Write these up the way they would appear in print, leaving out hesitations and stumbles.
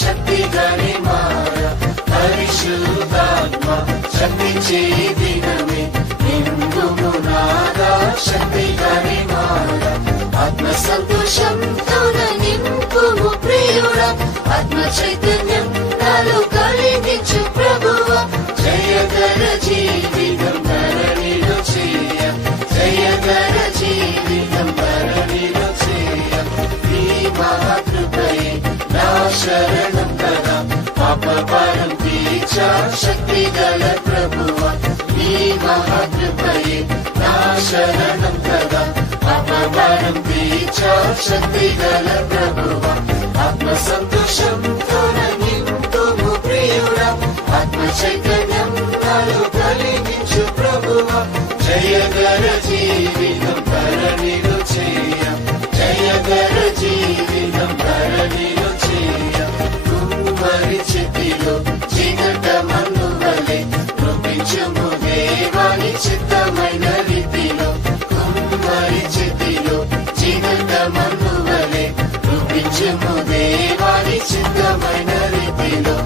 శక్తిగానే మారా. పరిశుద్ధాత్మ శక్తించే దినమే నిండుము నాదా శక్తిగానే మారా. ఆత్మ సంతోషంతో నింపుము ప్రియుడా, ఆత్మ చైతన్యం నాలో కలిగించు ప్రభువా. జయకర జీవితం ధరణిలో చేయ, జయకర జీవితం ధరణిలో చేయ. ఈ మహాకృపయే నా శరణం కదా, పాపభారం తీర్చా శక్తిగల ప్రభువా. ఈ మహాకృపయే నా శరణం కదా, పాపభారం తీర్చా శక్తిగల ప్రభువా. ఆత్మ సంతోషంతో నింపుము ప్రియుడా, ఆత్మ చైతన్యం నాలో కలిగించు ప్రభువా. జయకర జీవితం ధరణిలో చేయ, జయకర జీవితం ధరణిలో చేయ. కుమ్మరి చేతిలో చీకట మన్ను వలె రూపించుము దేవాని చిత్తమైన రీతిలో. కుమ్మరి చేతిలో చీకట మన్ను వలె రూపించుము దేవాని చిత్తమైన రీతిలో.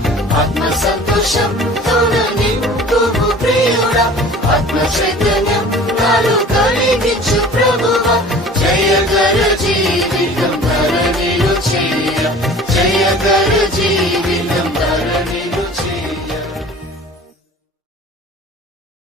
ఆత్మ సంతోషంతో నింపుము ప్రియుడా, ఆత్మ చైతన్యం నాలో కలిగించు ప్రభువా. జయకర జీవితం ధరణిలో చేయ, జయకర జీవితం